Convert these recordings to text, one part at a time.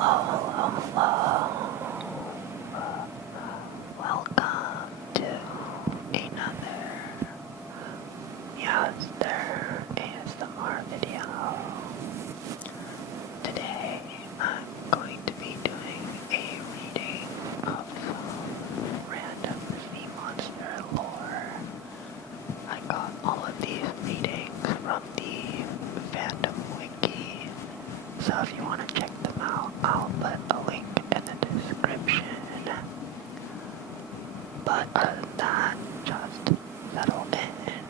Hello, hello. Welcome to another Yaster ASMR video. Today I'm going to be doing a reading of some random sea monster lore. I got all of these readings from the fandom wiki, so if you want to check them out, I'll put a link in the description. But other than that, just settle in,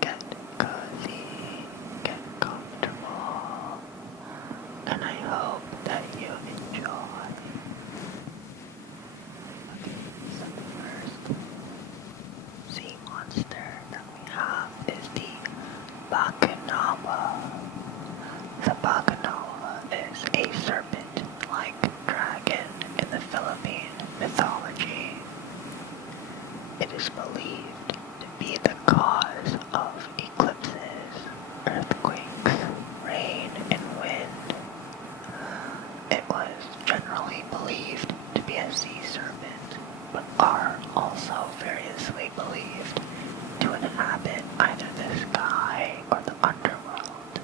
get cozy, get comfortable, and I hope that you enjoy. Okay, so the first sea monster that we have is the Bakunawa. The Bakunawa is a serpent-like dragon in the Philippine mythology. It is believed to be the cause of eclipses, earthquakes, rain, and wind. It was generally believed to be a sea serpent, but are also variously believed to inhabit either the sky or the underworld.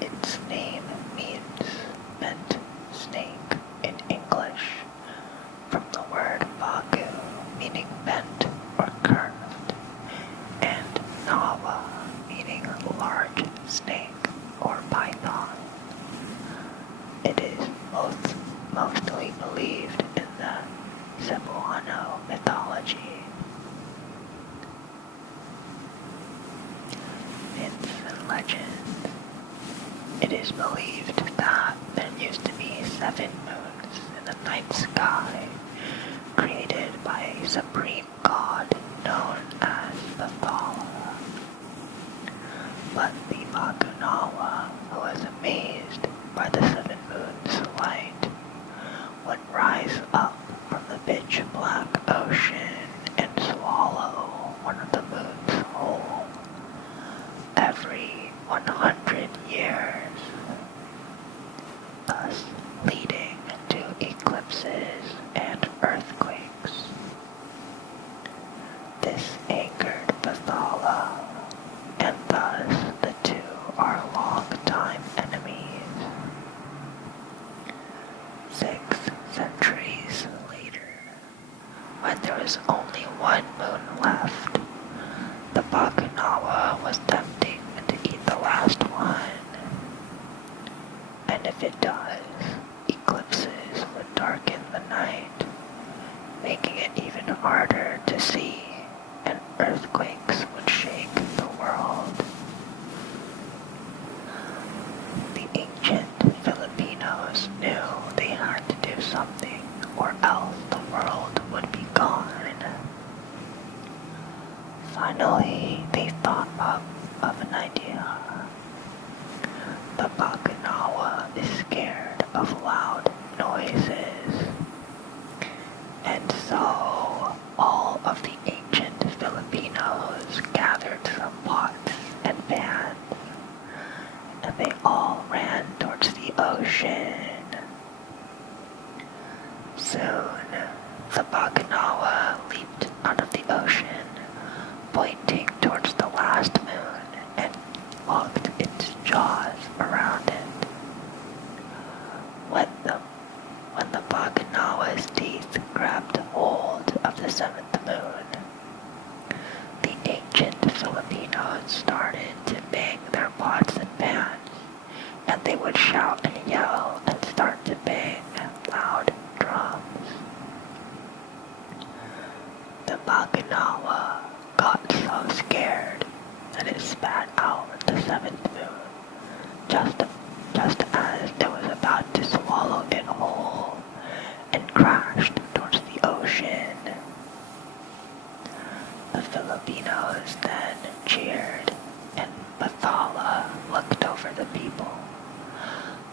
Its name means bent snake in English, from the word baku, meaning bent or curved, and nawa, meaning large snake or python. It is mostly believed in the Cebuano mythology. Myths and legends. It is believed that there used to be 7 moons in the night sky, created by a supreme god known as Mythology. But the Bakunawa, who was amazed by the 7 moons' light, would rise up from the pitch black ocean and swallow one of the moons whole every 100 years, thus leading to eclipses and earthquakes. This angered Bathala, and thus the two are long-time enemies. 6 centuries later, when there was only 1 moon left, the Bakunawa was tempting to eat the last one. And if it does, eclipses would darken the night, making it even harder to see, and earthquakes would shake the world. The ancient Filipinos knew they had to do something, or else the world would be gone. Finally, they thought up of an idea. The Bakunawa is scared of loud noises, and so all of the ancient Filipinos gathered some pots and pans, and they all ran towards the ocean. Soon, the Bakunawa leaped out of the ocean, pointing towards the last moon, and locked its jaws around it. When the Bakunawa's teeth grabbed hold of the 7th moon, the ancient Filipinos started to bang their pots and pans, and they would shout and yell and start to bang loud drums. The Bakunawa got so scared that it spat out the 7th moon, just as it was about to swallow it whole, and crashed towards the ocean. The Filipinos then cheered, and Bathala looked over the people,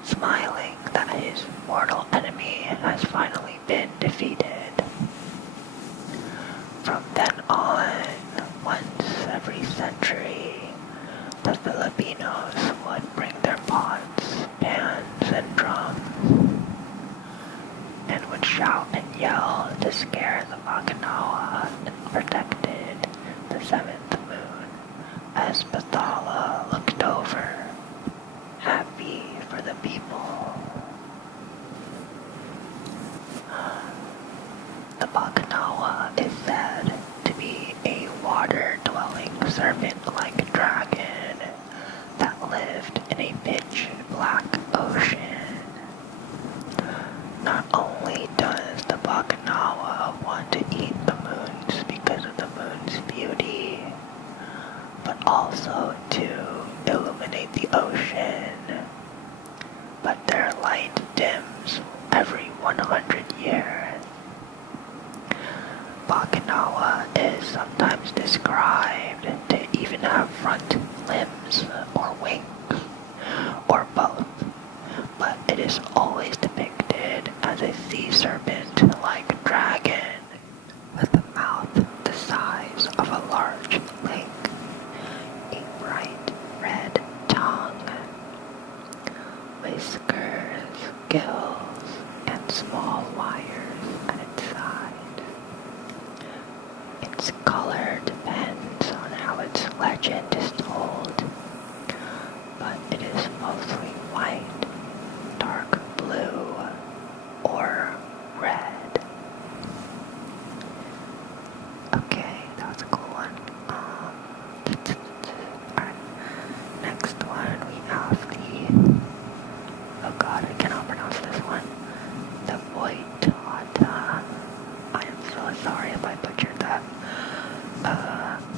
smiling that his mortal enemy has finally been defeated. From then on, once every century, the Filipinos would bring their pots, pans, shout and yell to scare the Bakunawa and protected the seventh moon as Bathala looked over, happy for the people. The Bakunawa is said to be a water-dwelling serpent-like dragon that lived in a pitch-black ocean. Not only does the Bakunawa want to eat the moons because of the moon's beauty, but also to illuminate the ocean. But their light dims every 100 years. Bakunawa is sometimes described to even have front limbs or wings, or both, but it is always depicted as a sea serpent-like dragon with a mouth the size of a large lake, a bright red tongue, whiskers, gills, and small wires at its side. Its color depends on how its legend is told, but it is mostly white, dark blue, or red. Okay, that was a cool one. Alright, next one we have the, oh god, I cannot pronounce this one, the Boitata. I am so sorry if I butchered that.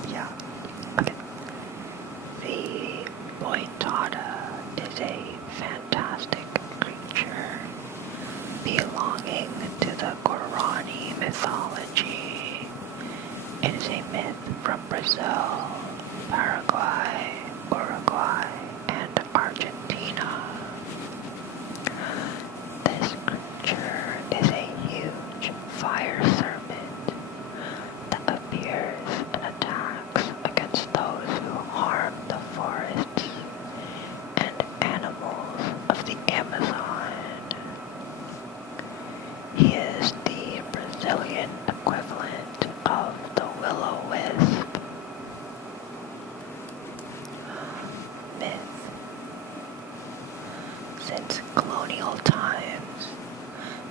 Yeah. Okay. The Boitata is a fantastic creature belonging to the Guarani mythology. It is a myth from Brazil, Paraguay, Uruguay, and Argentina. This creature is a huge fire serpent that appears and attacks against those who harm the forests and animals of the Amazon. He is the Brazilian equivalent of the will-o-wisp. Myth. Since colonial times,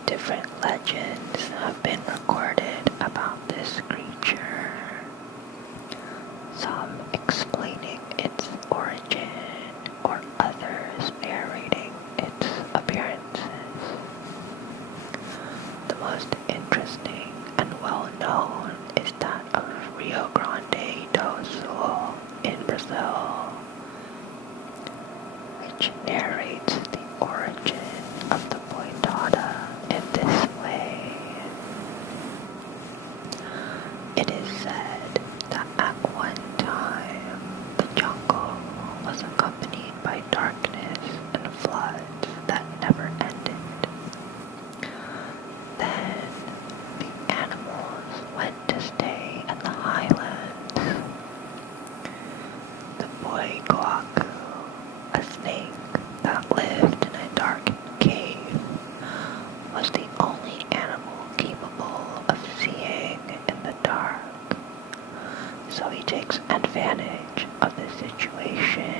different legends have been recorded about this creature, some explaining its origin or others narrating its appearances. The most interesting and well-known is that of Rio Grande do Sul in Brazil, which narrates the origin of the Boitata in this way. It is said that at one time the jungle was accompanied by darkness and floods that never ended. Then the animals went to stay in the highlands. The Boikuaku, a snake that lived in a dark cave, was the only animal capable of seeing in the dark. So he takes advantage of the situation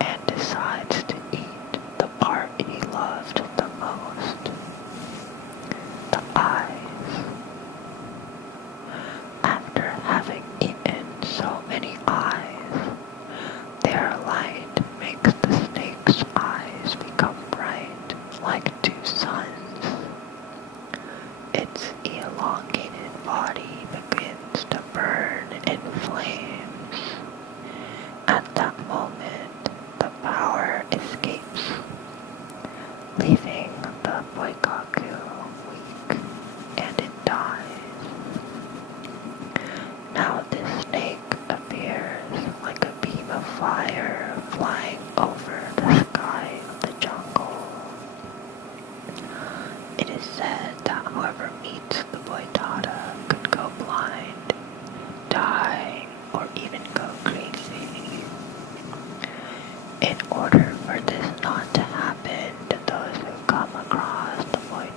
and decides to eat the part he loved the most, the eyes. After having eaten so many eyes, their light makes the snake's eyes become bright like two suns. Its elongated body begins to burn in flames. At that moment, the power escapes, leaving the Boikaku weak, and it dies. Now this snake appears like a beam of fire flying over the sky of the jungle. It is said that whoever meets the Boitata could go blind, die, or even go crazy. In order for this not to happen to those who come across the Boitata,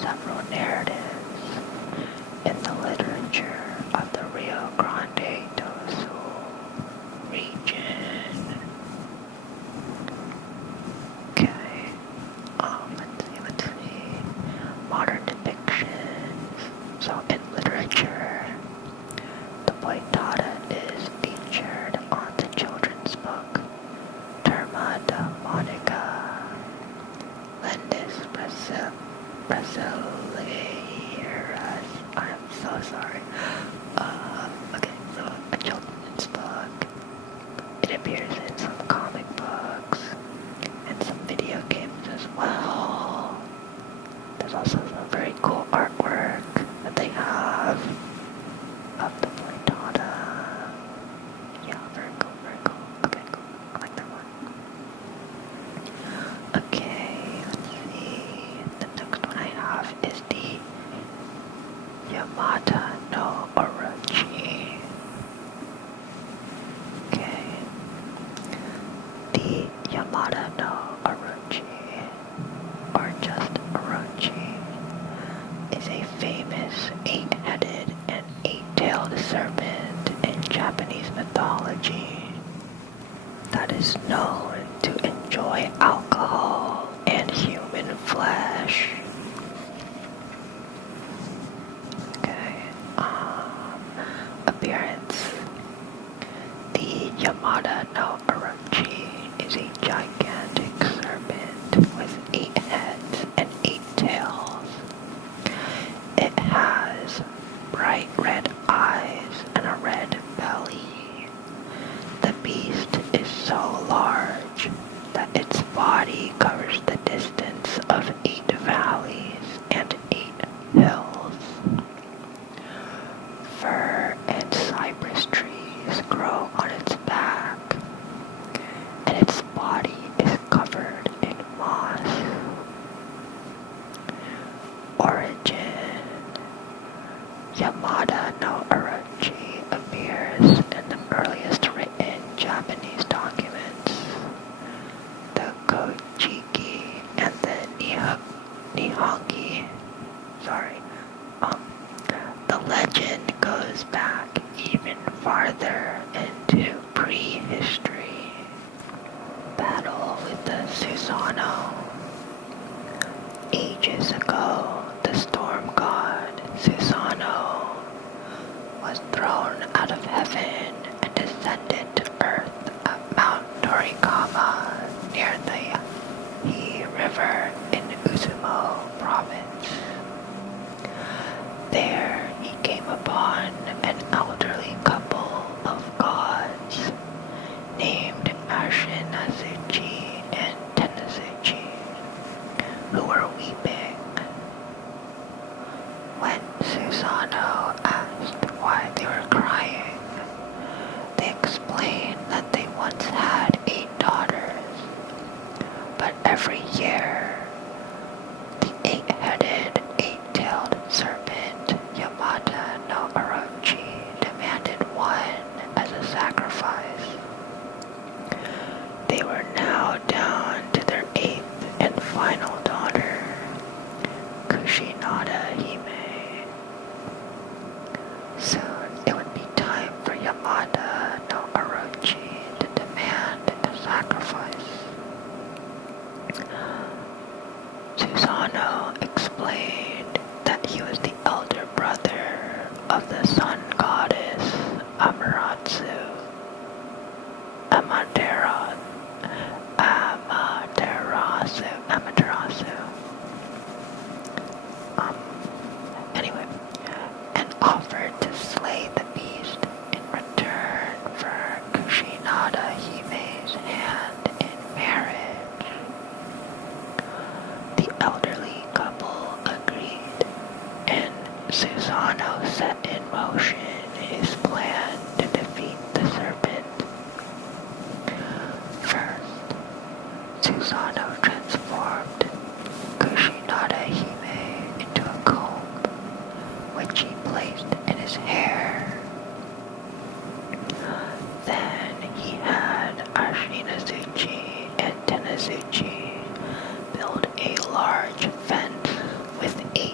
several narratives in the literature of the Rio Grande do Sul region. Okay, let's see. Modern depictions. So in literature, the Boitata is featured on the children's book Turma da Monica Lendis Brasileiras. I'm so sorry. Okay, so a children's book. It appears in some comic books and some video games as well. There's also some very cool artwork that they have of the Boitata. Yeah, very cool, very cool. Okay, cool. I like that one. Okay, let's see. The next one I have is the Yamata no Orochi. Okay. The Yamata no Orochi, or just Orochi, is a famous 8-headed and 8-tailed serpent in Japanese mythology that is known to enjoy alcohol and human flesh. Okay, appearance. The Yamata no Orochi is a gigantic serpent with 8 heads and 8 tails. It has bright red eyes and a red belly. The beast is so large that its body covers the distance of 8 valleys and 8 hills. Fir and cypress trees grow on its back, and its body is covered in moss. Origin. Yamata no Orochi appears in the earliest written Japanese documents, the Kojiki and the Nihongi. The legend goes back even farther into prehistory. Battle with the Susanoo. Ages ago, the storm god Susanoo was thrown out of heaven and descended to earth at Mount Torikama near the Hii River in Uzumo province. There he came upon an elderly couple of gods named Ashinazuchi and Tenazuchi, who were weeping. When Susanoo asked why they were crying, they explained that they once had 8 daughters, but every year the 8-headed, 8-tailed serpent Yamata no Orochi demanded one as a sacrifice. They were now down to their 8th and final daughter, Kushinada Hime. Soon it would be time for Yamata no Orochi to demand a sacrifice. Susanoo explained that he was the elder brother of the sun goddess Amaterasu. Anyway, and offered to slay the beast in return for Kushinada Hime's hand in marriage. The elderly couple agreed, and Susanoo set in motion his plan to defeat the serpent. First, Susanoo transformed Kushinada Hime into a comb, which he placed in his hair. Then he had Ashinazuchi and Tenazuchi build a large fence with 8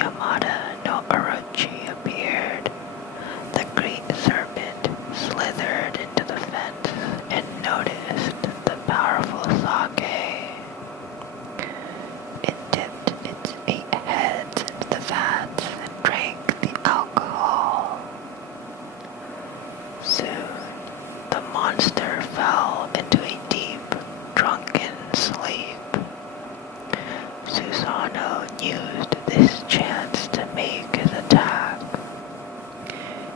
Yamata no Orochi appeared, the great serpent slithered into the fence and noticed the powerful sake. It dipped its 8 heads into the vats and drank the alcohol. Soon, the monster fell into a deep, drunken sleep. Susanoo used this chance to make his attack.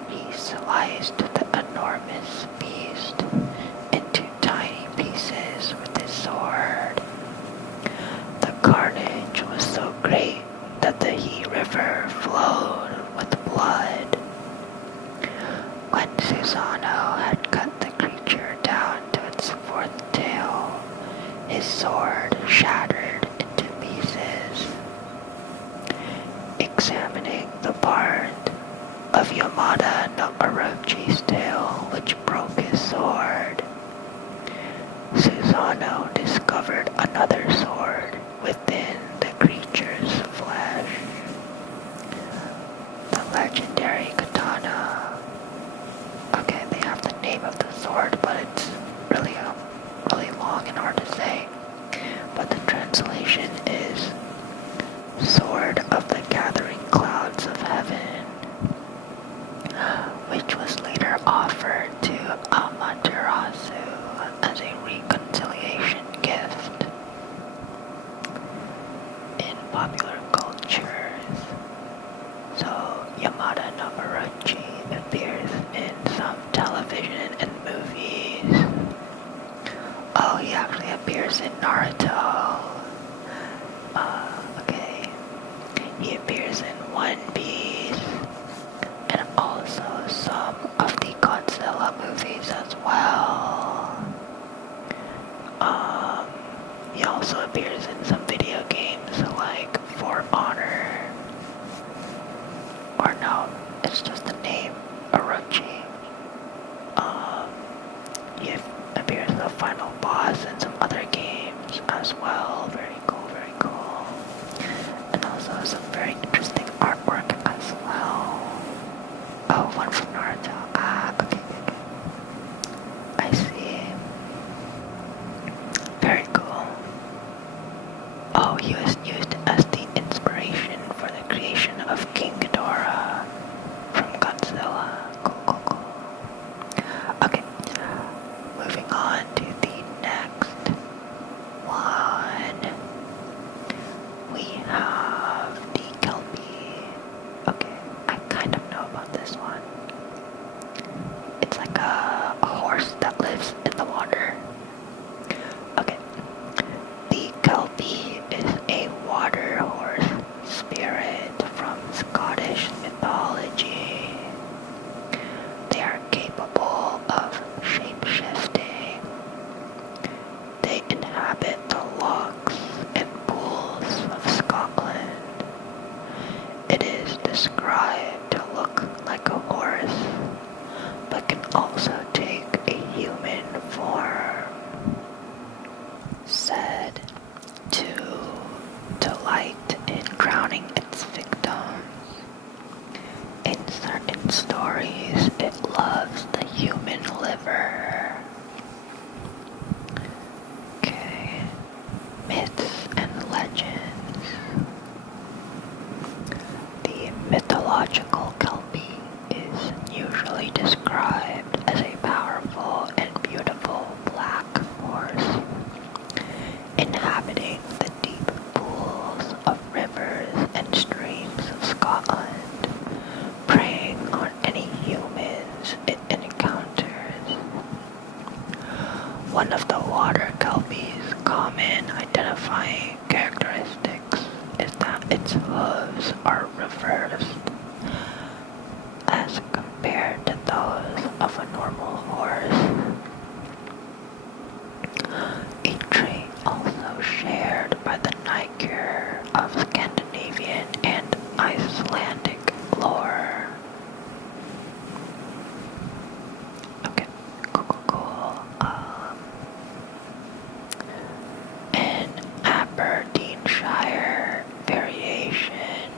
He sliced the enormous beast into tiny pieces with his sword. The carnage was so great that the He River flowed with blood. When Susanoo had cut the creature down to its 4th tail, his sword shattered into pieces. Examining the part of Yamata no Orochi's tail which broke his sword, Susanoo discovered another sword within the creature's flesh. The legendary katana. Okay, they have the name of the sword, but it's really long and hard to say. But the translation is Sword of the Gathering Clouds of Heaven, which was later offered to Amaterasu as a reconciliation gift. In popular cultures, so Yamata no Orochi appears in some television and movies. Oh, he actually appears in Naruto. Okay. He appears in One Piece and also some of the Godzilla movies as well. He also appears in some video games like For Honor. Or no, it's just the name, Orochi. He appears as the final boss in some other games as well. Very cool, very cool. And also some very interesting artwork as well. Oh, one from Naruto. Okay. I see. Very cool. Oh, he was used as the inspiration for the creation of King Ghidorah from Godzilla. Cool. Okay, moving on to the next one. We have the Kelpie. Okay, I kind of know about this one. It's like a horse that lives in the water. Okay, the Kelpie is a water horse spirit from Scottish mythology. They are capable of shape-shifting. They inhabit the lochs and pools of Scotland. It is described to look like a horse, but can also take a human form. Said to delight in drowning its victims. In certain stories, it loves the human liver. Okay, myths and legends. The mythological Kelpie is usually described as a powerful and beautiful black horse, inhabiting the deep pools of rivers and streams of Scotland, preying on any humans it encounters. One of the water kelpie's common identifying characteristics is that its hooves are reversed as compared to those of a normal horse. A trait also shared by the Nyker of Scandinavian and Icelandic lore. Okay, cool. An Aberdeenshire variation,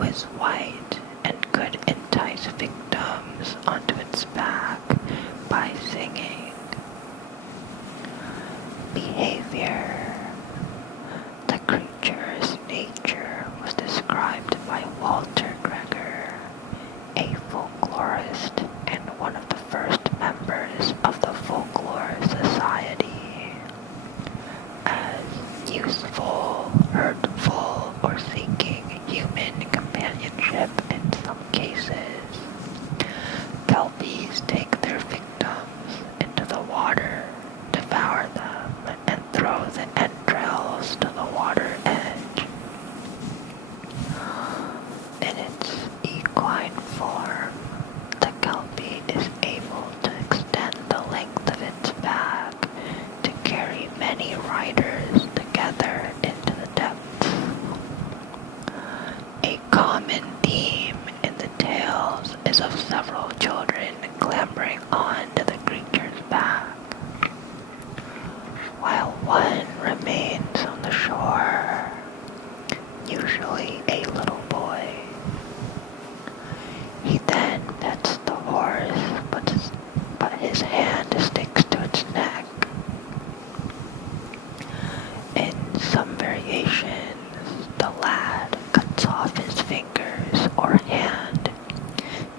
was white and could entice victims onto its back by singing. Behavior. The creature's nature was described by Walter Gregor, a folklorist and one of the first members of the Folklore Society, as useful, hurtful, or seeking human companionship in some cases. Kelpies take their victims into the water, devour them, and throw the entrails to the water edge. In its equine form, the Kelpie is able to extend the length of its back to carry many riders together into the depths. A common theme in the tales is of several children clambering onto the creature's back, while one remains on the shore, usually a little boy. He then pets the horse, but his hand sticks to its neck. In some variations, the lad cuts off his fingers or hand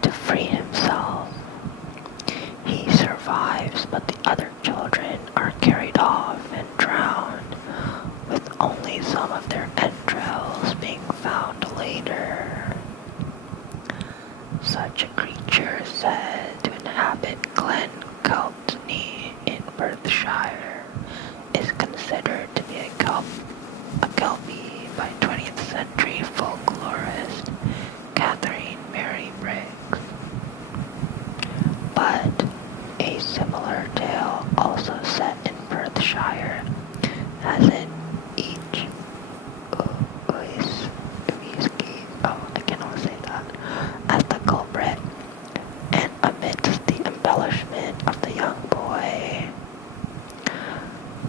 to free himself. He survives, but the other children are carried off and drowned, with only some of their entrails being found later. Such a creature said to inhabit Glen Kelpie in Perthshire is considered to be a Kelpie by 20th century folklorist Catherine Mary Briggs. But a similar tale also set in Perthshire has an as the culprit, and amidst the embellishment of the young boy,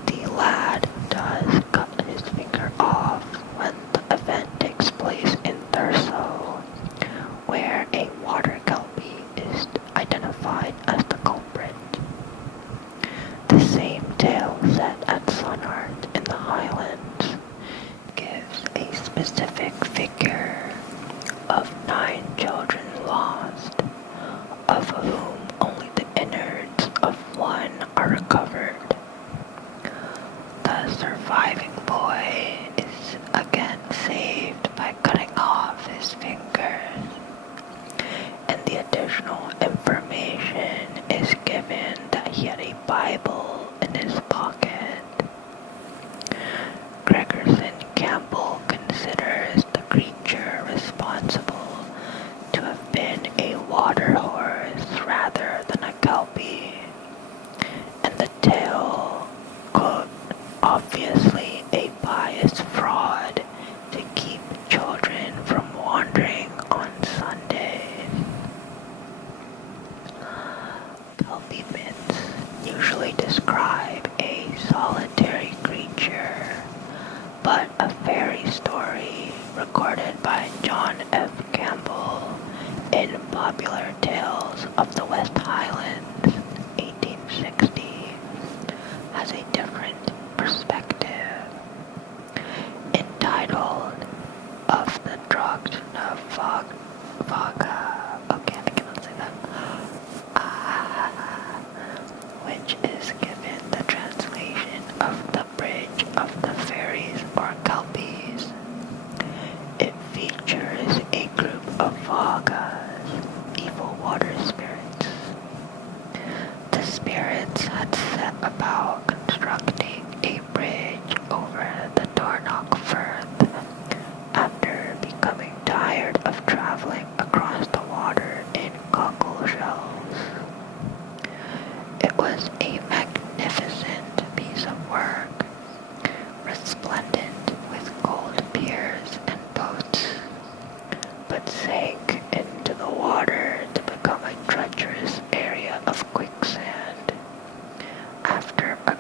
the lad does cut his finger off when the event takes place in Thurso, where a water kelpie is identified as the culprit. The same tale set at Sunart in the Highlands gives a specific figure of 9 children lost, of whom only the innards of one are recovered. The surviving boy is again saved by cutting off his fingers, and the additional information is given that he had a Bible in his pocket. Gregerson Campbell considers the creature responsible to have been a water horse rather than a kelpie, and the tale, quote, obviously a pious fraud to keep children from wandering on Sundays. Kelpie myths usually describe a solitary creature, but a fairy story recorded by John F. Campbell in Popular Tales of the West Highlands, 1860, has a different perspective. Entitled Of the Nuckelavee, okay, I cannot say that, which is given the translation of the Bridge of the Fairies or Kelpies. It features a group of Vagas, evil water spirits. The spirits had set about constructing a bridge over the Dornoch Firth after becoming tired of traveling across the water in cockle shells. It was a magnificent piece of work, resplendent with gold piers and boats, but sank into the water to become a treacherous area of quicksand after a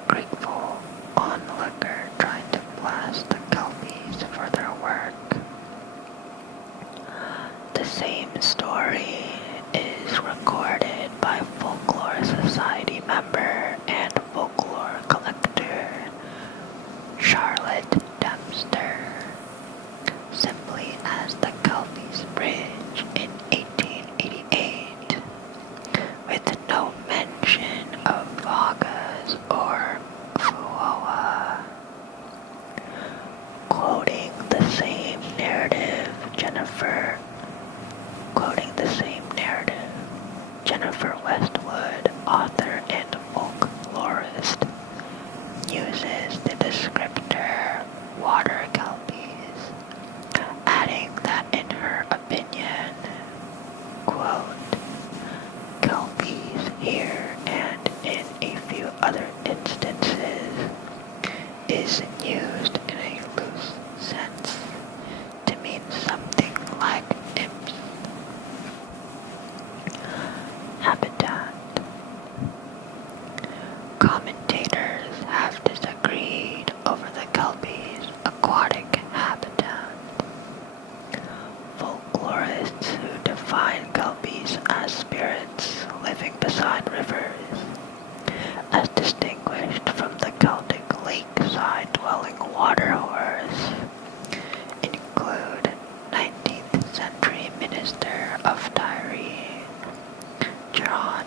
The same story is recorded by Folklore Society member and folklore collector Charlotte Dempster, simply as the Kelpie's Bridge in 1888, with no mention of Vagas or Fuoa. Quoting the same narrative, Jennifer Westwood, author and folklorist, uses the descriptor water kelpies, adding that in her opinion, quote, kelpies here and in a few other instances is used in a loose sense to mean something like imps. Habitat. Commentators have disagreed over the kelpie's aquatic habitat. Folklorists who define kelpies as spirits living beside rivers, as distinguished from the Celtic lakeside dwelling water horse, include 19th century minister of Tyree, John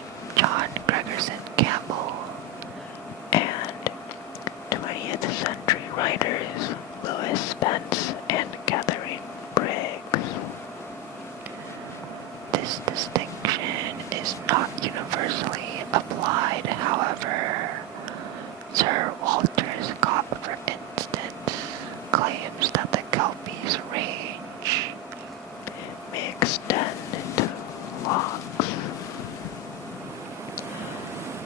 Gregerson Campbell, and 20th century writers Lewis Spence and Catherine Briggs. This distinction is not universally applied, however. Sir Walter Scott, for instance, claims that the kelpie's range may extend to logs.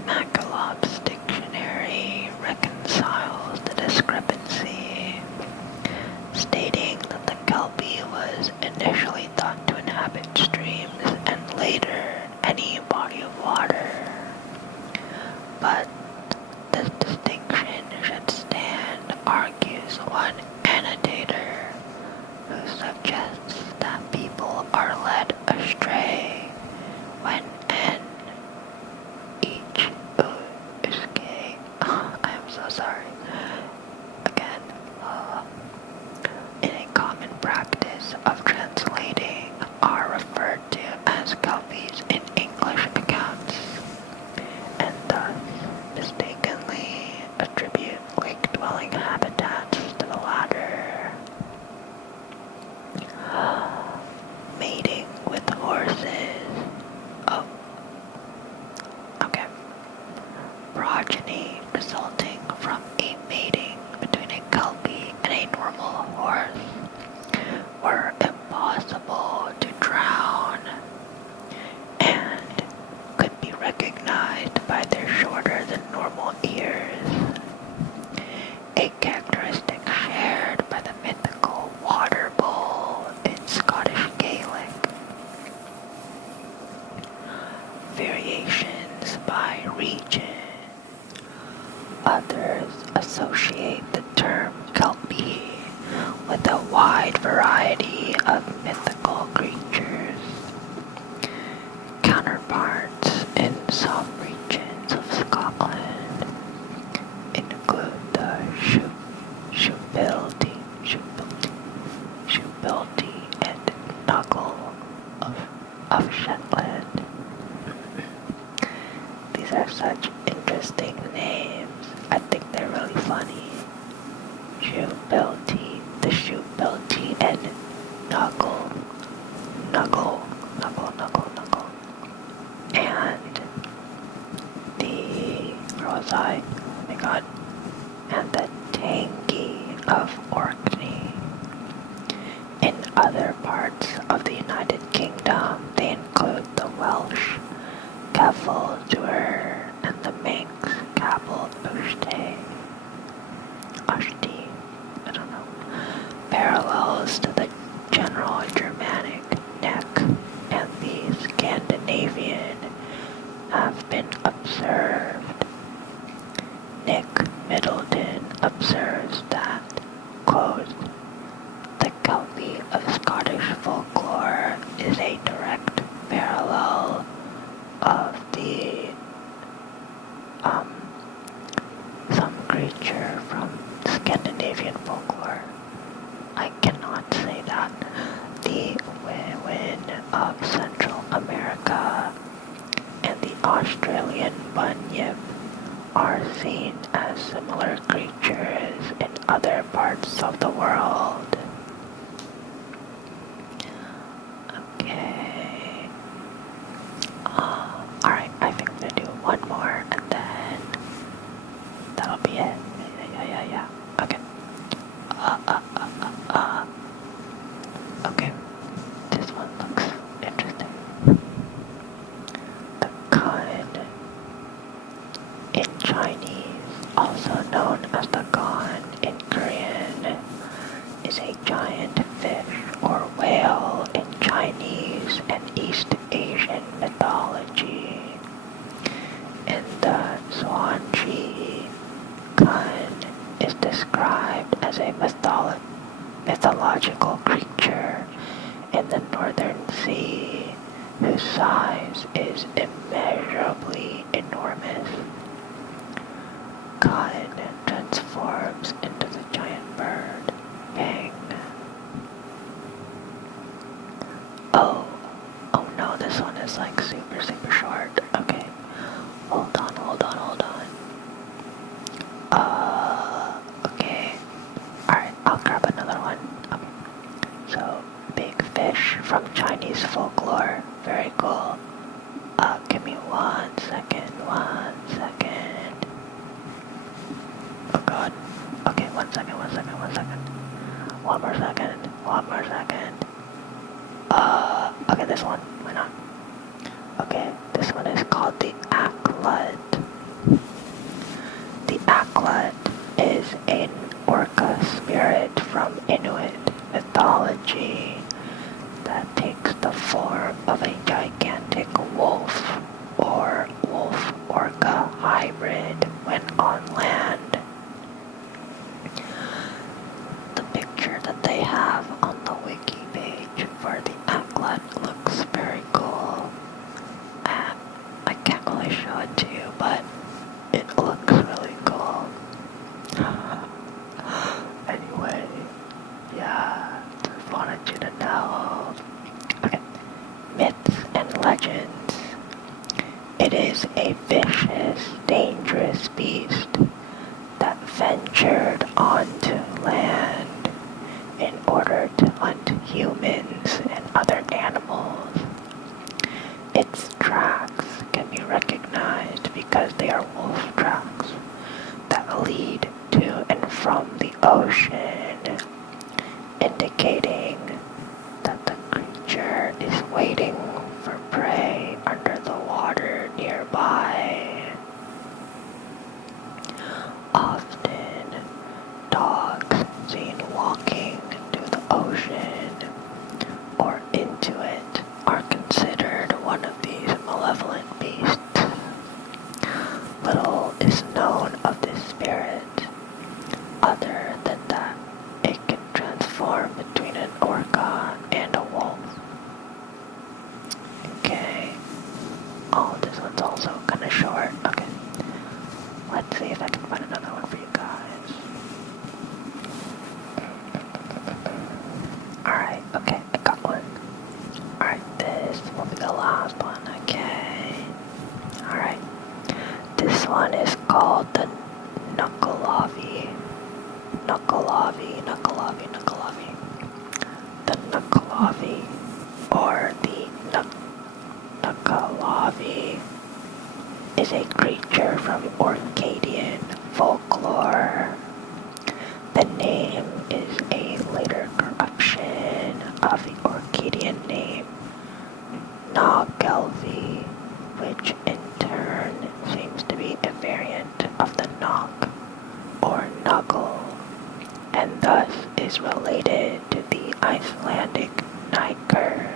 Magalop's dictionary reconciles the discrepancy, stating that the kelpie was initially thought to inhabit streams and later any body of water. But this distinction should stand, argues one annotator, who suggests that people are led astray when each is gay. I am so sorry. Again, in a common practice of translating are referred to as kelpies in English accounts, and thus mistakenly attribute lake-dwelling habitats to the latter. Mating with horses. Oh. Okay. Progeny resulting from a mating between a kelpie and a normal horse were impossible to drown and could be recognized by their shorter than normal ears, a characteristic shared by the mythical water bull in Scottish Gaelic. Variations by region. Others associate the term kelpie with a wide variety of mythical creatures. Counterparts in some regions of Scotland include the Shubilty, and Nuckel of Shetland. These are such interesting names. I think they're really funny. The Shubilty, and Nuggle. And where was I? Oh my god. And the Tangi of Orkney. In other parts of the United Kingdom, they include the Welsh Gafeldur and the Manx Gabel Ushti. I don't know. Parallels to the general Germanic neck and the Scandinavian have been observed. Nick Middleton observes that, quote, the Kelpie of Scottish folklore is of Central America and the Australian bunyip are seen as similar creatures in other parts of the world. Okay. Alright, I think I'm gonna do one more and then that'll be it. Yeah. Okay. Okay. This one looks interesting. The Kun, in Chinese, also known as the Gon in Korean, is a giant fish or whale in Chinese and East Asian mythology. In the Zhuangzi, Kun is described as a mythological creature in the Northern Sea whose size is immeasurably enormous. Kun transforms into the giant bird, Yang. Oh no, this one is like super short. Okay, hold on. Okay, alright, I'll grab another one. Okay, so big fish from Chinese folklore, very cool. Give me 1 second. Oh god. Okay, 1 second. 1 more second. Okay, this one. Why not? Okay, this one is called the Aklot. The Aklot is an orca spirit from Inuit mythology that takes the form of a gigantic wolf or wolf-orca hybrid when on land. The picture that they have on the wiki page for the Aklot looks very cool. I can't really show it to you, but it looks really cool. Anyway, yeah, just wanted you to know. Okay, myths and legends. It is a vicious, dangerous beast that ventured onto land in order to hunt humans and other animals. Its tracks can be recognized because they are wolf tracks that lead to and from the ocean, indicating that the creature is waiting for prey under the water nearby. Often, dogs seen walking to the ocean or into it are considered one of these malevolent beasts. Little is known of this spirit, other than that it can transform between an orca and a wolf. Okay. Oh, this one's also kind of short. Okay. Let's see if I can find another one for you guys. Alright, okay, I got one. Alright, this will be the last one, okay. Alright. This one is called the Nuckelavee. The Nuckelavee, or the Nuckelavee, is a creature from Orcadian folklore. The name is a later corruption of the Orcadian name Nuckelavee, which in turn seems to be a variant of the Nok or Nuggle, and thus is related to the Icelandic Niker.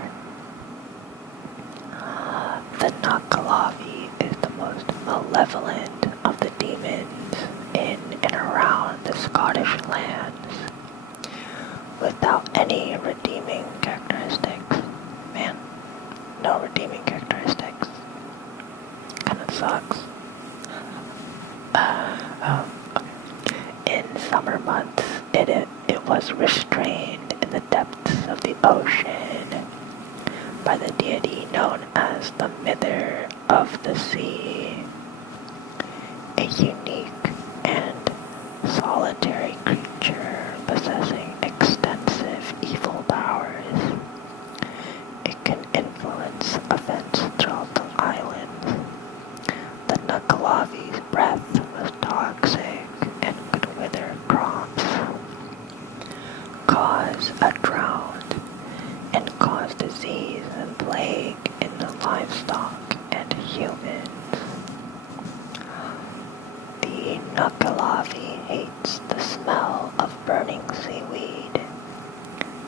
The Nuckelavee is the most malevolent of the demons in and around the Scottish lands, without any redeeming characteristics. Man, no redeeming characteristics. Kinda sucks. Okay. In summer months, it was restrained in the depths of the ocean, by the deity known as the Mither of the Sea, a unique and solitary creature possessing extensive evil powers. It can influence events throughout the island. The Nuckelavee's breath was toxic and could wither crops, cause a drought, and cause disease and plague in the livestock and humans. The Nuckelavee hates the smell of burning seaweed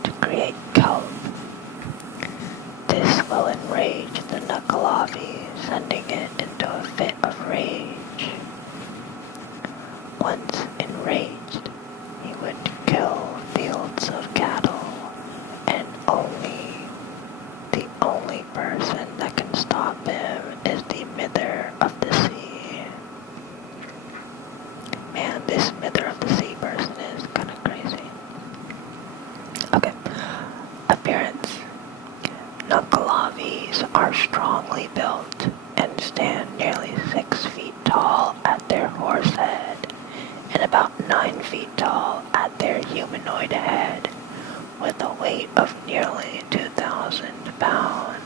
to create kelp. This will enrage the Nuckelavee, sending it into a fit of rage. Once enraged, he would kill fields of cattle, and the only person that can stop him is the Mither of the Sea. Man, this Mither of the Sea person is kind of crazy. Okay, appearance. Nuckelavees are strongly built and stand nearly 6 feet tall at their horse head and about 9 feet tall at their humanoid head, with a weight of nearly 2,000 pounds.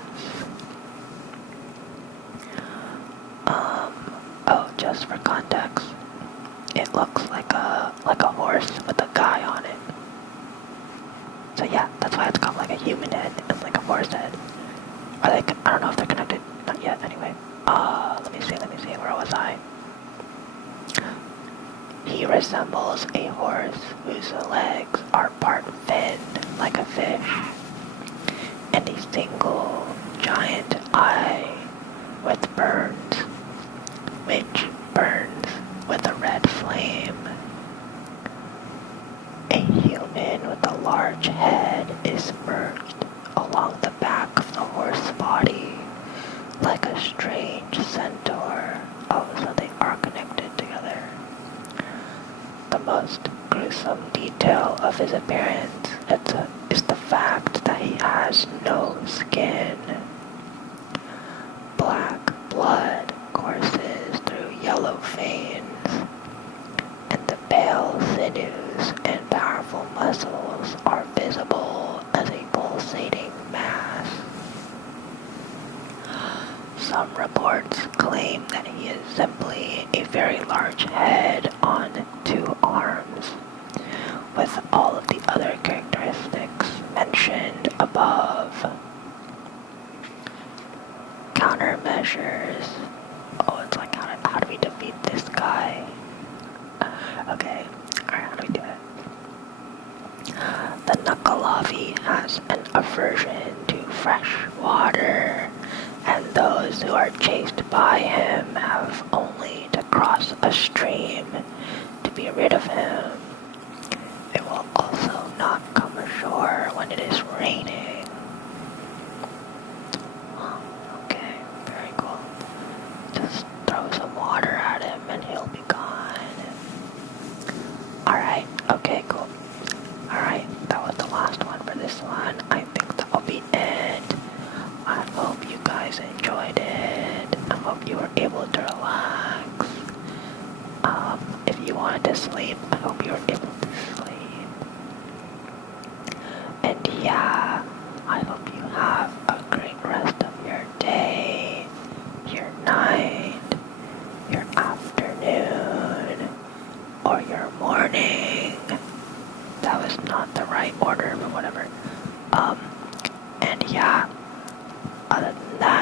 Just for context, it looks like a horse with a guy on it. So yeah, that's why it's called like a human head and like a horse head. Or like, I don't know if they're connected. Not yet, anyway. Let me see, where was I? He resembles a horse whose legs are part fin, like a fish, and a single giant eye with burns, which burns with a red flame. A human with a large head is merged along the back of the horse body, like a strange centaur. Oh, so they are connected together. The most gruesome detail of his appearance is the fact that he has no skin. Black blood courses through yellow veins, and the pale sinews and powerful muscles are visible as a pulsating mass. Some reports claim that he is simply a very large head on 2 arms, with all of the other characteristics mentioned above. Countermeasures. Oh, it's like, how do we defeat this guy? Okay, alright, how do we do it? The Nuckelavee has an aversion to fresh water, and those who are chased by him have only to cross a stream to be rid of him. It will also not come ashore when it is raining. Okay, very cool. Just throw some water at him and he'll be gone. Alright, okay, cool. Alright, that was the last one for this one. I think that'll be it. I hope you guys enjoyed it. I hope you were able to relax. If you wanted to sleep, I hope you were able to sleep. And yeah, I hope you have a great rest of your day, your night, your afternoon, or your morning. That was not the right order, but whatever. And yeah, other than that,